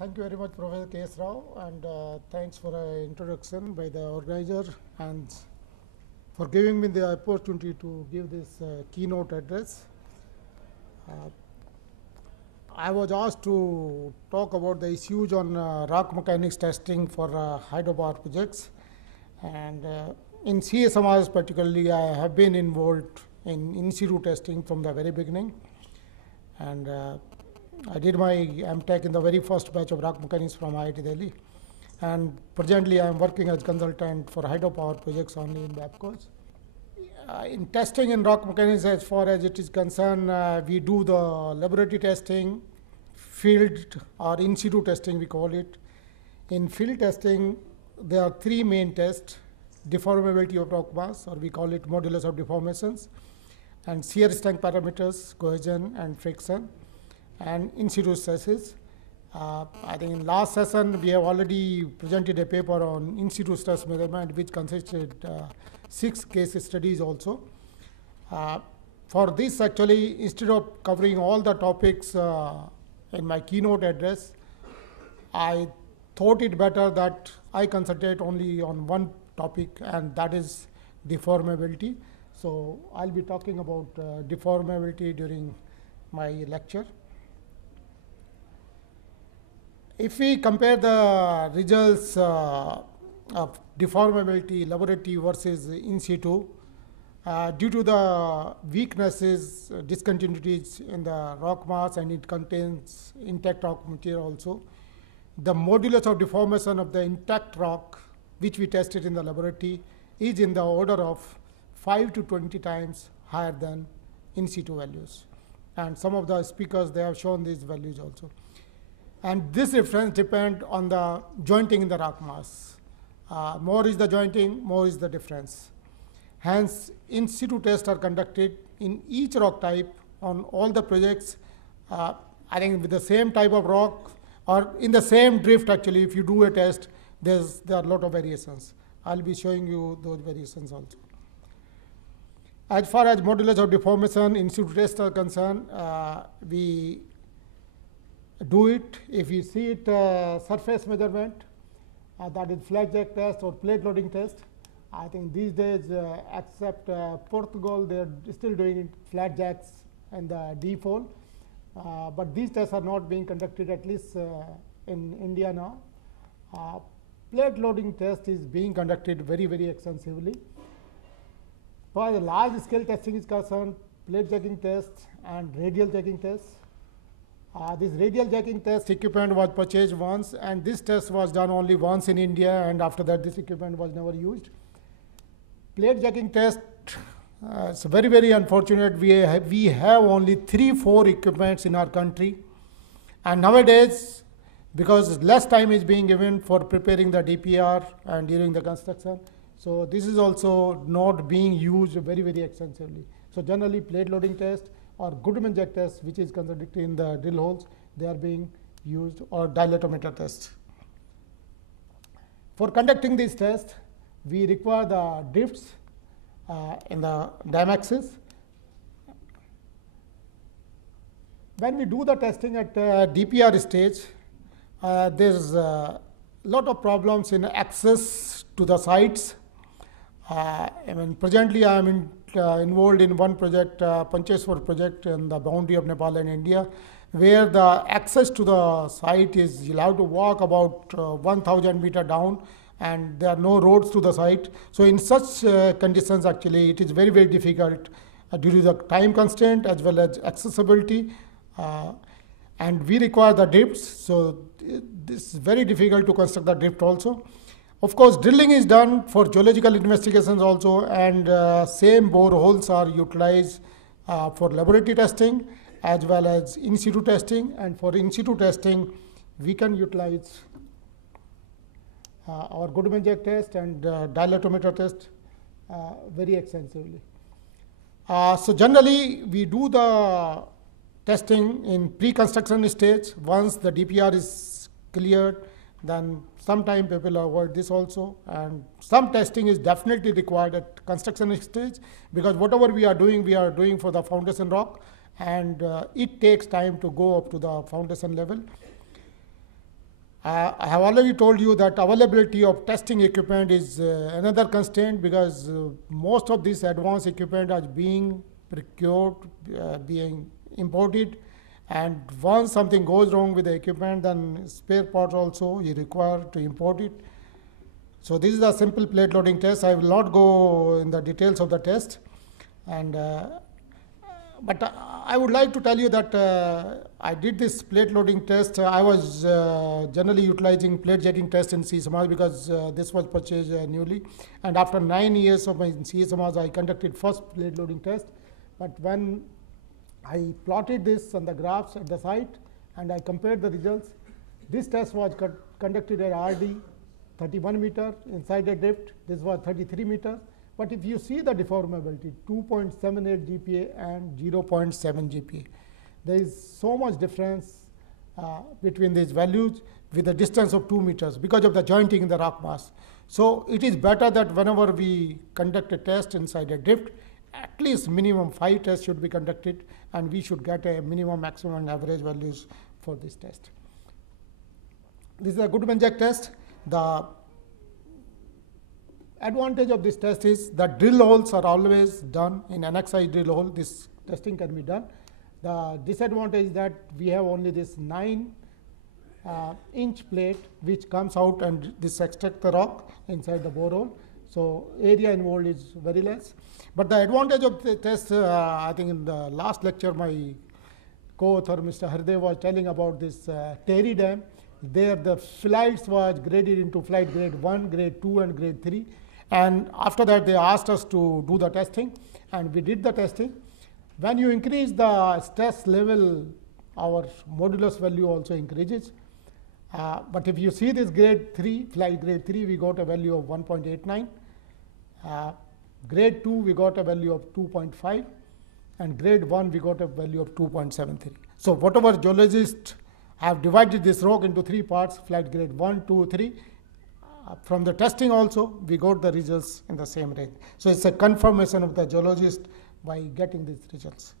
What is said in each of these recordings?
Thank you very much, Professor K.S. Rao, and thanks for an introduction by the organizer and for giving me the opportunity to give this keynote address. I was asked to talk about the issues on rock mechanics testing for hydropower projects, and in CSMRs particularly, I have been involved in situ testing from the very beginning, and I did my MTech in the very first batch of rock mechanics from IIT Delhi, and presently I am working as consultant for hydropower projects only in WAPCOs. In testing in rock mechanics, as far as it is concerned, we do the laboratory testing, field or in situ testing we call it. In field testing, there are three main tests: deformability of rock mass, or we call it modulus of deformations, and shear strength parameters, cohesion and friction, and in situ stresses. I think in last session we have already presented a paper on in situ stress measurement, which consisted 6 case studies also. For this, actually, instead of covering all the topics in my keynote address, I thought it better that I concentrate only on one topic, and that is deformability. So I'll be talking about deformability during my lecture. If we compare the results of deformability laboratory versus in situ, due to the weaknesses, discontinuities in the rock mass, and it contains intact rock material also, the modulus of deformation of the intact rock, which we tested in the laboratory, is in the order of 5 to 20 times higher than in situ values. And some of the speakers, they have shown these values also. And this difference depends on the jointing in the rock mass. More is the jointing, more is the difference. Hence, in situ tests are conducted in each rock type on all the projects. I think with the same type of rock or in the same drift, actually, if you do a test, there are a lot of variations. I'll be showing you those variations also. As far as modulus of deformation in situ tests are concerned, we do it if you see it surface measurement, that is flat jack test or plate loading test. I think these days, except Portugal, they are still doing it flat jacks and the default. But these tests are not being conducted, at least in India now. Plate loading test is being conducted very, very extensively. For the large scale testing is concerned, plate jacking tests and radial jacking tests. This radial jacking test equipment was purchased once, and this test was done only once in India, and after that this equipment was never used. Plate jacking test, it's very, very unfortunate. We have only 3-4 equipments in our country, and nowadays, because less time is being given for preparing the DPR and during the construction, so this is also not being used very, very extensively. So generally, plate loading test or Goodman jack test, which is conducted in the drill holes, they are being used, or dilatometer test. For conducting these tests, we require the drifts in the dam axis. When we do the testing at DPR stage, there's a lot of problems in access to the sites. Presently I am involved in one project, Pancheshwar project in the boundary of Nepal and India, where the access to the site is you'll have to walk about 1,000 meters down, and there are no roads to the site. So in such conditions, actually, it is very, very difficult due to the time constraint as well as accessibility. And we require the drifts, so this is very difficult to construct the drift also. Of course, drilling is done for geological investigations also, and same boreholes are utilized for laboratory testing as well as in situ testing. And for in situ testing, we can utilize our Goodman jack test and dilatometer test very extensively. So generally, we do the testing in pre-construction stage. Once the DPR is cleared, then sometime people avoid this also, and some testing is definitely required at construction stage, because whatever we are doing for the foundation rock, and it takes time to go up to the foundation level. I have already told you that availability of testing equipment is another constraint, because most of this advanced equipment are being procured, being imported, and once something goes wrong with the equipment, then spare parts also you require to import it. So this is a simple plate loading test. I will not go in the details of the test, and but I would like to tell you that I did this plate loading test. I was generally utilizing plate jetting test in CSMAS, because this was purchased newly. And after 9 years of my CSMAS, I conducted first plate loading test. But when I plotted this on the graphs at the site and I compared the results, this test was conducted at RD 31 meter inside a drift. This was 33 meter. But if you see the deformability, 2.78 GPa and 0.7 GPa, there is so much difference between these values with a distance of 2 meters because of the jointing in the rock mass. So it is better that whenever we conduct a test inside a drift, at least minimum 5 tests should be conducted, and we should get a minimum, maximum, and average values for this test. This is a Goodman-Jack test. The advantage of this test is that drill holes are always done in NXI drill hole. This testing can be done. The disadvantage is that we have only this 9-inch plate which comes out and this extract the rock inside the borehole. So area involved is very less. But the advantage of the test, I think in the last lecture, my co-author Mr. Hardev was telling about this Terry Dam. There the flights was graded into flight grade 1, grade 2, and grade 3. And after that, they asked us to do the testing, and we did the testing. When you increase the stress level, our modulus value also increases. But if you see this grade 3, flight grade 3, we got a value of 1.89. Grade 2, we got a value of 2.5. And grade 1, we got a value of 2.73. So whatever geologists have divided this rock into 3 parts, flight grade 1, 2, 3. From the testing also, we got the results in the same range. So it's a confirmation of the geologist by getting these results.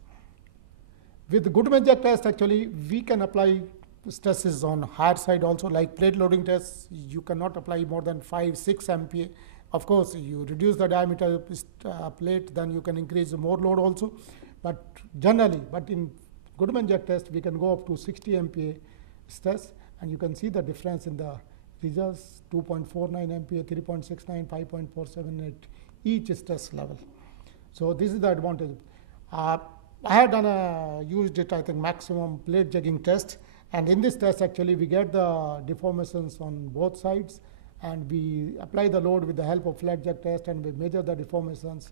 With the Goodman-Jack test, actually, we can apply stresses on higher side also. Like plate loading tests, you cannot apply more than 5, 6 MPa. Of course, you reduce the diameter of plate, then you can increase more load also. But generally, in Goodman-Jack test, we can go up to 60 MPa stress, and you can see the difference in the results: 2.49 MPa, 3.69, 5.47 at each stress level. So this is the advantage. I had used it, I think, maximum plate jugging test. And in this test, actually, we get the deformations on both sides, and we apply the load with the help of flat jack test, and we measure the deformations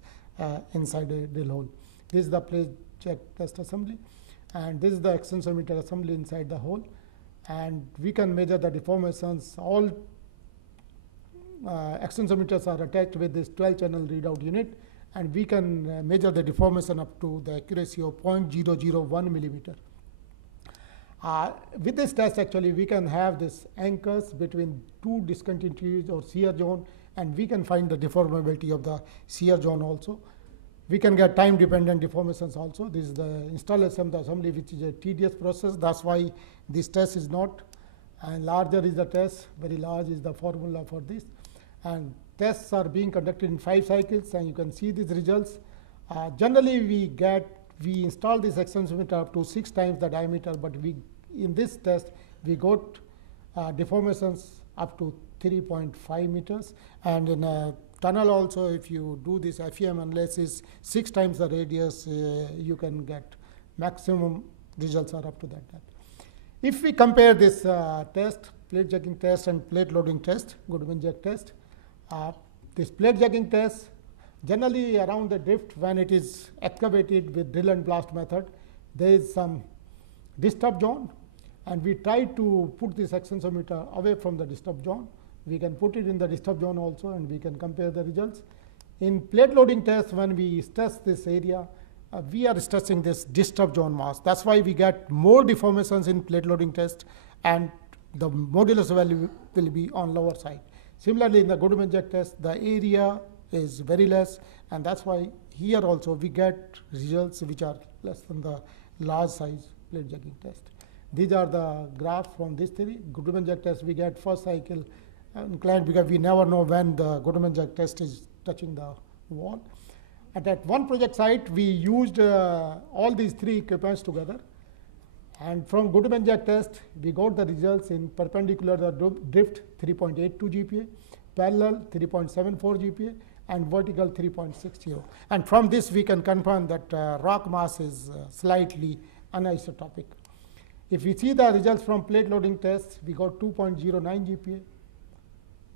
inside a drill hole. This is the plate jack test assembly, and this is the extensometer assembly inside the hole. And we can measure the deformations. All extensometers are attached with this 12-channel readout unit, and we can measure the deformation up to the accuracy of 0.001 millimeter. With this test, actually, we can have this anchors between 2 discontinuities or shear zone, and we can find the deformability of the shear zone also. We can get time-dependent deformations also. This is the installation assembly, which is a tedious process. That's why this test is not, and larger is the test, very large is the formula for this. And tests are being conducted in 5 cycles, and you can see these results. Generally, we install this extensometer up to 6 times the diameter, but in this test, we got deformations up to 3.5 meters. And in a tunnel also, if you do this FEM analysis 6 times the radius, you can get maximum results are up to that depth. If we compare this test, plate jugging test and plate loading test, Goodman-Jack test, this plate jugging test, generally around the drift, when it is excavated with drill and blast method, there is some disturbed zone, and we try to put this extensometer away from the disturbed zone. We can put it in the disturbed zone also, and we can compare the results. In plate loading test, when we stress this area, we are stressing this disturbed zone mass. That's why we get more deformations in plate loading test, and the modulus value will be on lower side. Similarly, in the Goodman-Jack test, the area is very less, and that's why here also we get results which are less than the large size plate jugging test. These are the graphs from this theory. Goodman-Jack test, we get first cycle inclined because we never know when the Goodman-Jack test is touching the wall. And at one project site, we used all these three equipments together. And from Goodman-Jack test, we got the results in perpendicular drift 3.82 GPa, parallel 3.74 GPa, and vertical 3.60. And from this, we can confirm that rock mass is slightly anisotropic. If we see the results from plate loading test, we got 2.09 GPa,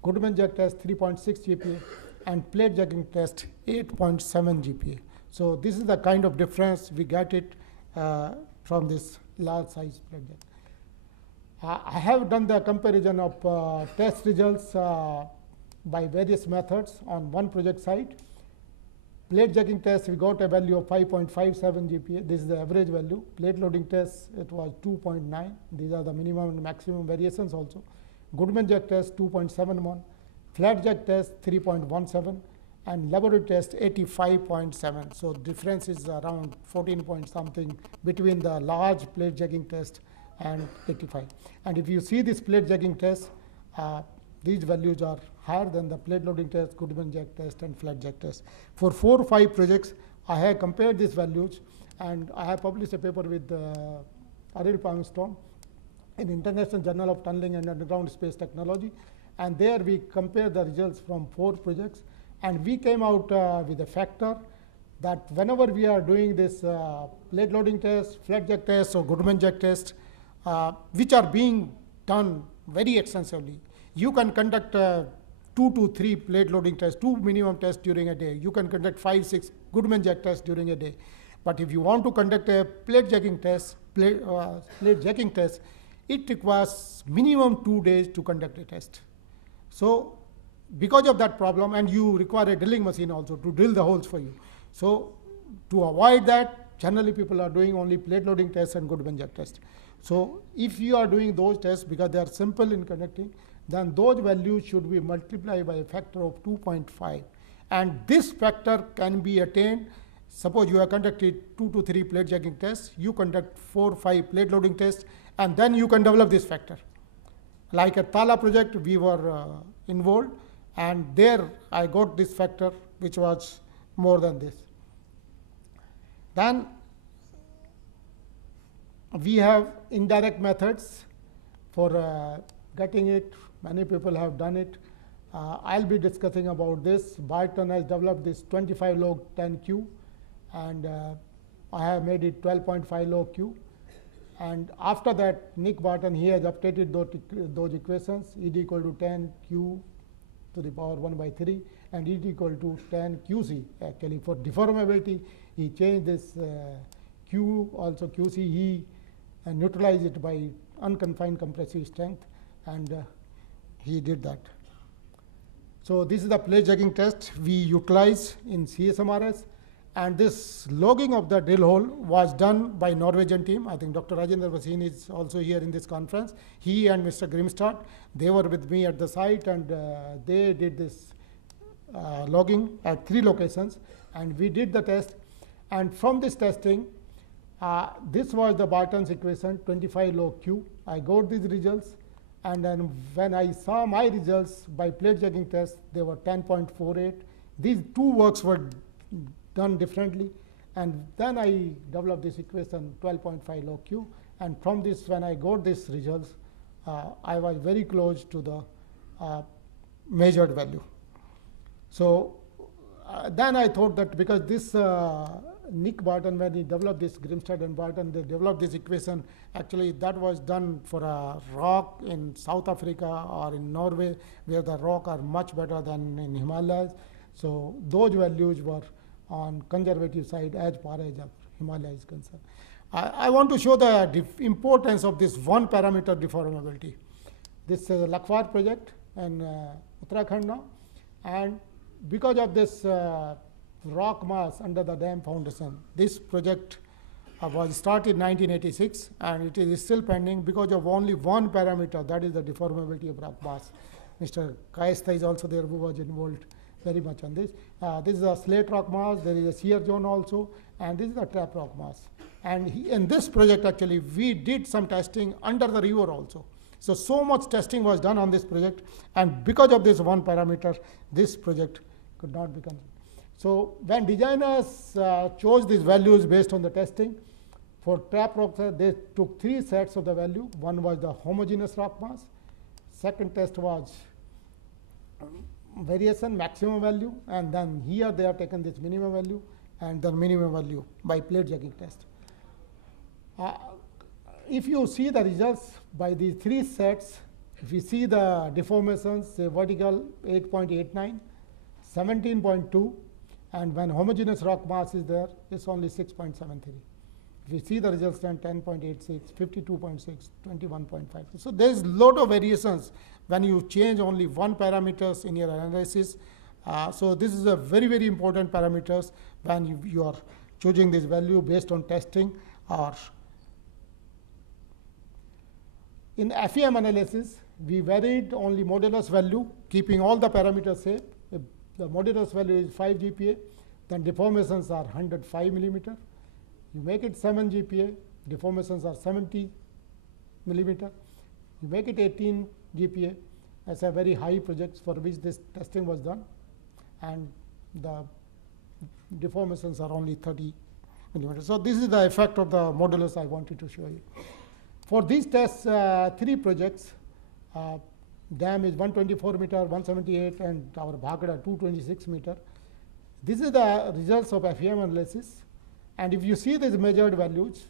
Goodman-Jack test 3.6 GPa, and plate jugging test 8.7 GPa. So this is the kind of difference we get it from this large size plate jug. I have done the comparison of test results by various methods on one project site. Plate jugging test, we got a value of 5.57 GPa. This is the average value. Plate loading test, it was 2.9. These are the minimum and maximum variations also. Goodman-Jack test, 2.71. Flat jug test, 3.17. And laboratory test, 85.7. So difference is around 14 point something between the large plate jugging test and 85. And if you see this plate jugging test, these values are higher than the plate loading test, Goodman-Jack test, and flat jug test. For 4 or 5 projects, I have compared these values, and I have published a paper with Aril Palmstrom in International Journal of Tunneling and Underground Space Technology. And there we compare the results from 4 projects, and we came out with a factor that whenever we are doing this plate loading test, flat jug test, or Goodman-Jack test, which are being done very extensively, you can conduct 2 to 3 plate loading tests, 2 minimum tests during a day. You can conduct 5, 6 Goodman-Jack tests during a day. But if you want to conduct a plate jugging test, it requires minimum 2 days to conduct a test. So because of that problem, and you require a drilling machine also to drill the holes for you. So to avoid that, generally people are doing only plate loading tests and Goodman-Jack tests. So if you are doing those tests because they are simple in conducting, then those values should be multiplied by a factor of 2.5. And this factor can be attained. Suppose you have conducted 2 to 3 plate jugging tests, you conduct 4 or 5 plate loading tests, and then you can develop this factor. Like a Tala project, we were involved, and there I got this factor, which was more than this. Then we have indirect methods for getting it. Many people have done it. I'll be discussing about this. Barton has developed this 25 log 10Q, and I have made it 12.5 log Q. And after that, Nick Barton, he has updated those equations. ED equal to 10 Q to the power 1 by 3, and ED equal to 10 QC. Actually, for deformability, he changed this Q, also QC, he neutralized it by unconfined compressive strength, and he did that. So this is the plate jugging test we utilize in CSMRS. And this logging of the drill hole was done by Norwegian team. I think Dr. Rajbal Singh is also here in this conference. He and Mr. Grimstad, they were with me at the site, and they did this logging at 3 locations. And we did the test. And from this testing, this was the Barton's equation, 25 log Q. I got these results. And then when I saw my results by plate jugging test, they were 10.48. These 2 works were done differently, and then I developed this equation 12.5 log Q, and from this, when I got these results, I was very close to the measured value. So then I thought that because this Nick Barton, when he developed this, Grimstad and Barton, they developed this equation, actually that was done for a rock in South Africa or in Norway, where the rock are much better than in Himalayas. So those values were on conservative side as far as Himalaya is concerned. I want to show the importance of this one parameter deformability. This is a Lakhwar project in Uttarakhand now, and because of this rock mass under the dam foundation, this project was started in 1986, and it is still pending because of only one parameter, that is the deformability of rock mass. Mr. Kayastha is also there, who was involved very much on this. This is a slate rock mass, there is a shear zone also, and this is a trap rock mass. And in this project, actually, we did some testing under the river also. So much testing was done on this project, and because of this one parameter, this project could not become. So when designers chose these values based on the testing, for trap rock, they took 3 sets of the value. One was the homogeneous rock mass. Second test was variation, maximum value, and then here they have taken this minimum value and the minimum value by plate jugging test. If you see the results by these 3 sets, if you see the deformations, say vertical 8.89, 17.2, and when homogeneous rock mass is there, it's only 6.73. If you see the results, then 10.86, 52.6, 21.5. So there's a lot of variations when you change only one parameters in your analysis. So this is a very, very important parameters when you are choosing this value based on testing. Or in FEM analysis, we varied only modulus value, keeping all the parameters same. If the modulus value is 5 GPa, then deformations are 105 millimeter. You make it 7 GPa, deformations are 70 millimeter. You make it 18 GPa, that's a very high project for which this testing was done, and the deformations are only 30 millimeters. So this is the effect of the modulus I wanted to show you. For these tests, 3 projects, dam is 124 meter, 178, and our Bhakra 226 meter. This is the results of FEM analysis. And if you see these measured values,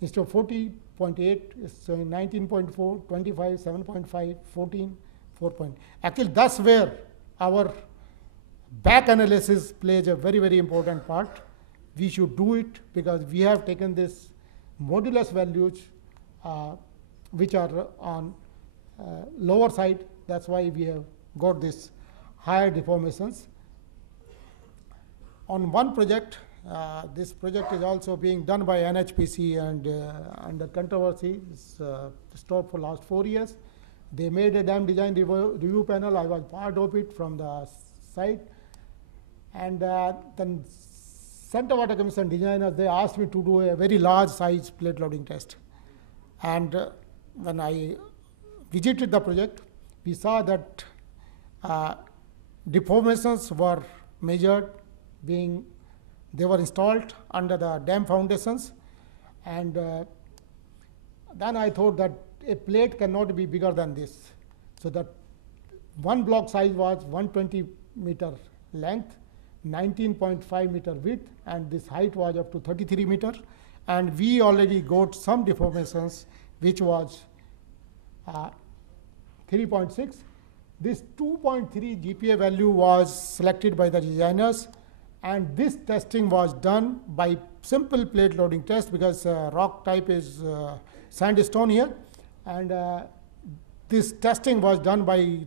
instead of 40.8, it's showing 19.4, 25, 7.5, 14, 4. Actually, that's where our back analysis plays a very, very important part. We should do it because we have taken this modulus values which are on lower side. That's why we have got this higher deformations. On one project, this project is also being done by NHPC and under controversy. It's stopped for last 4 years. They made a dam design review panel. I was part of it from the site. And then Center Water Commission designers, they asked me to do a very large size plate loading test. And when I visited the project, we saw that deformations were measured, they were installed under the dam foundations. And then I thought that a plate cannot be bigger than this. So that one block size was 120 meter length, 19.5 meter width, and this height was up to 33 meter. And we already got some deformations, which was 3.6. This 2.3 GPa value was selected by the designers, and this testing was done by simple plate loading test because rock type is sandstone here. And this testing was done by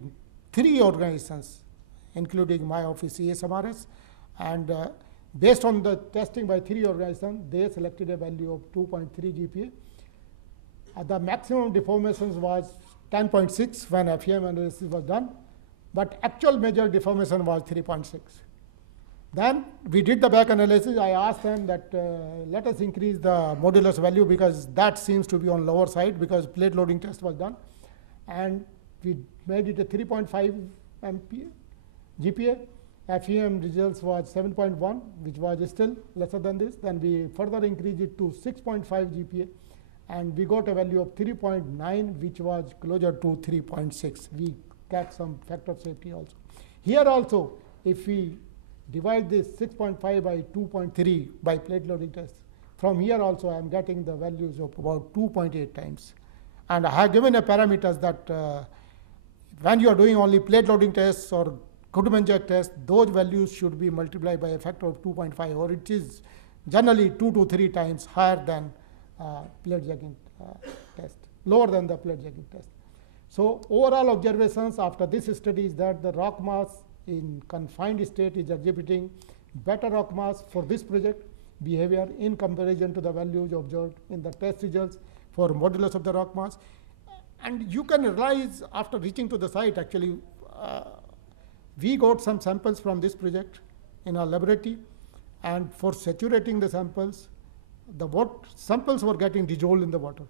3 organizations, including my office, CSMRS. And based on the testing by 3 organizations, they selected a value of 2.3 GPa. The maximum deformations was 10.6 when FEM analysis was done, but actual measured deformation was 3.6. Then we did the back analysis. I asked them that let us increase the modulus value because that seems to be on lower side because plate loading test was done. And we made it a 3.5 GPa. FEM results was 7.1, which was still lesser than this. Then we further increased it to 6.5 GPa. And we got a value of 3.9, which was closer to 3.6. We got some factor of safety also. Here also, if we divide this 6.5 by 2.3 by plate loading test, from here also I am getting the values of about 2.8 times. And I have given a parameters that when you are doing only plate loading tests or Goodman jack test, those values should be multiplied by a factor of 2.5, or it is generally 2 to 3 times higher than plate jugging test, lower than the plate jugging test. So overall observations after this study is that the rock mass in confined state is exhibiting better rock mass for this project behavior in comparison to the values observed in the test results for modulus of the rock mass. And you can realize after reaching to the site, actually, we got some samples from this project in our laboratory, and for saturating the samples, the samples were getting dissolved in the water.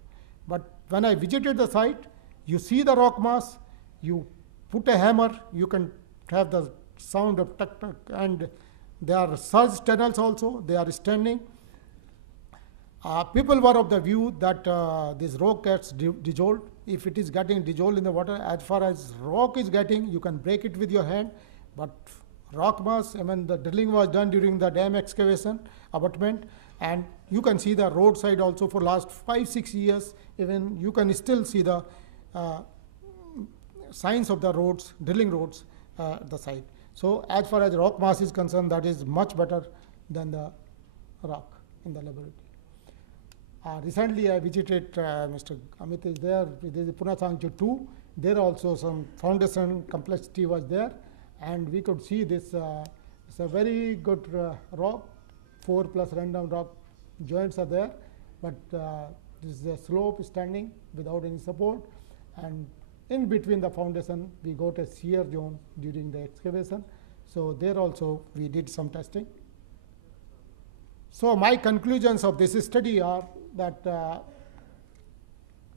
But when I visited the site, you see the rock mass, you put a hammer, you can have the sound of tuck tuck, and there are surge tunnels also, they are standing. People were of the view that this rock gets dissolved. If it is getting dissolved in the water, as far as rock is getting, you can break it with your hand. But rock mass, I mean, the drilling was done during the dam excavation, abutment, and you can see the roadside also for last 5-6 years. Even you can still see the signs of the roads, drilling roads, the site. So as far as rock mass is concerned, that is much better than the rock in the laboratory. Recently, I visited, Mr. Amit is there, there is Pune Sangchu 2. There also some foundation complexity was there, and we could see this, it's a very good rock, 4 plus random rock joints are there, but this is a slope standing without any support, and in between the foundation, we got a shear zone during the excavation. So there also we did some testing. So my conclusions of this study are that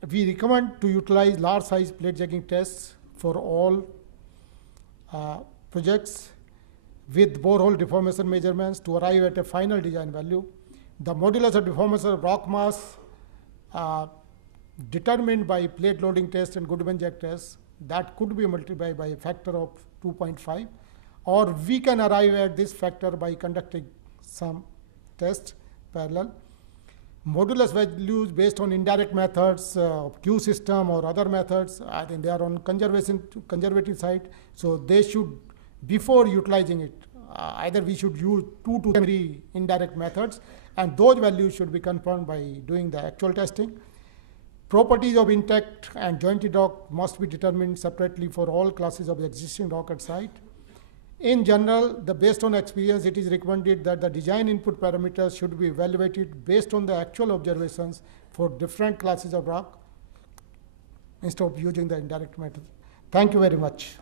we recommend to utilize large size plate jugging tests for all projects with borehole deformation measurements to arrive at a final design value. The modulus of deformation of rock mass determined by plate loading test and Goodman jack test, that could be multiplied by a factor of 2.5, or we can arrive at this factor by conducting some tests parallel. Modulus values based on indirect methods, Q system or other methods, I think they are on conservative side. So they should, before utilizing it, either we should use 2 to 3 indirect methods, and those values should be confirmed by doing the actual testing. Properties of intact and jointed rock must be determined separately for all classes of existing rock at site. In general, based on experience, it is recommended that the design input parameters should be evaluated based on the actual observations for different classes of rock instead of using the indirect method. Thank you very much.